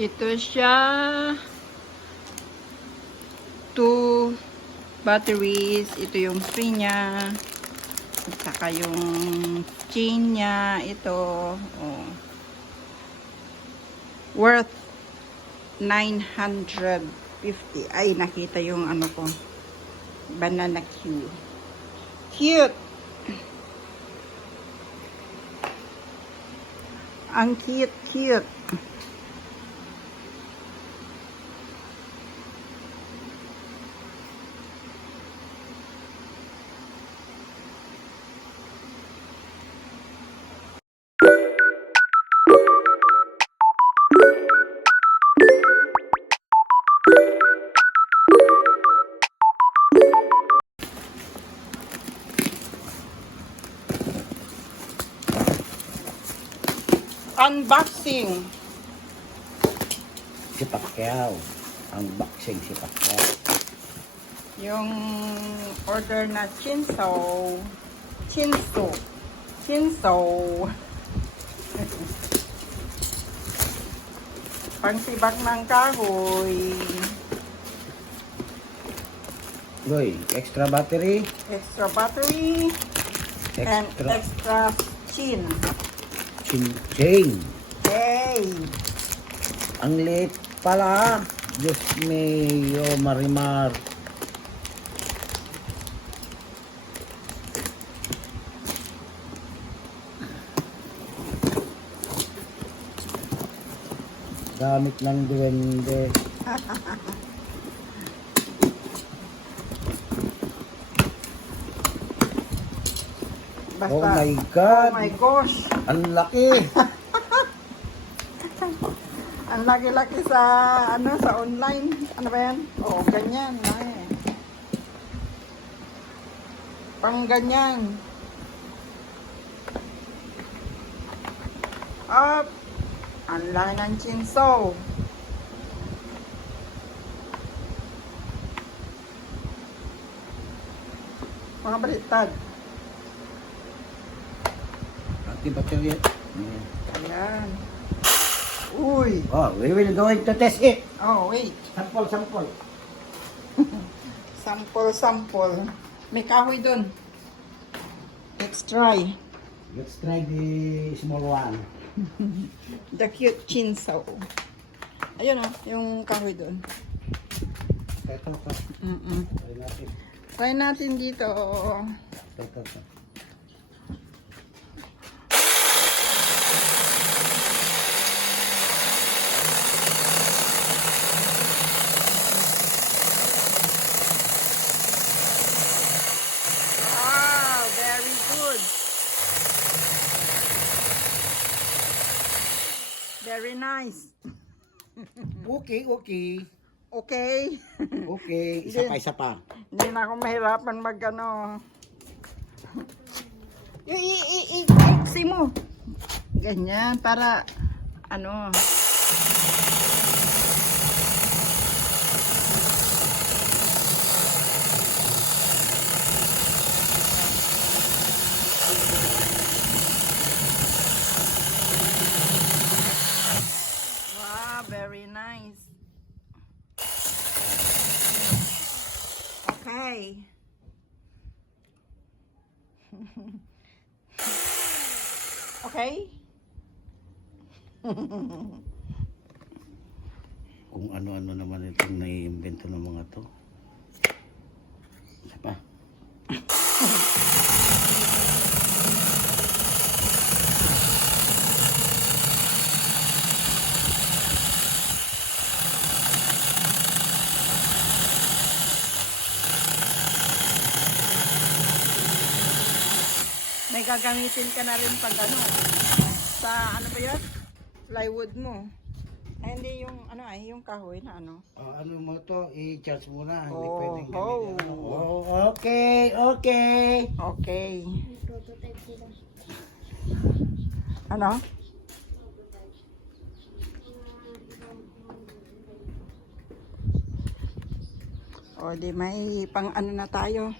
Ito siya. 2 batteries. Ito yung free niya. At saka yung chain niya. Ito. Oh. Worth 950. Ay, nakita yung ano ko. Banana Q. Cute! Ang cute. Unboxing. Si Pacquiao. Unboxing si Pacquiao. Yung order na chinso. Pangsibak ng kahoy. Goy, extra battery. Extra battery. And extra chin. Chain. Hey! Ang liit pala. Diyos mayo, Marimar. Gamit ng duwende. Basta, Oh my God. Oh my gosh! Ang laki. Ang laki-laki sa sa online. Ano ba yan? Oo, ganyan. Ay. Pang ganyan. Up. Ang laki ng chinso. Mga baliktad. Ati battery. Ayan. Uy. Oh, we will going to test it. Oh, wait. Sample. Sample. May kahoy dun. Let's try. Let's try the small one. The cute chinsaw. Ayun yung kahoy dun. Ito. Try natin. Try natin dito. Ito. Wow, very good. Very nice. Okay. Okay. Okay, isa pa. Hindi na ako mahirapan i-iksi mo. Ganyan, para wow, very nice. Okay. Okay? Kung ano-ano naman itong nai-invento ng mga to. Isa pa. May gagamitin ka na rin pag sa ba yun? Plywood mo. Ay, hindi yung yung kahoy na Ano mo to, i-charge muna. Hindi Oh, pwedeng oh. ganyan. Oh, okay. Okay. Ano? O, di may pang na tayo.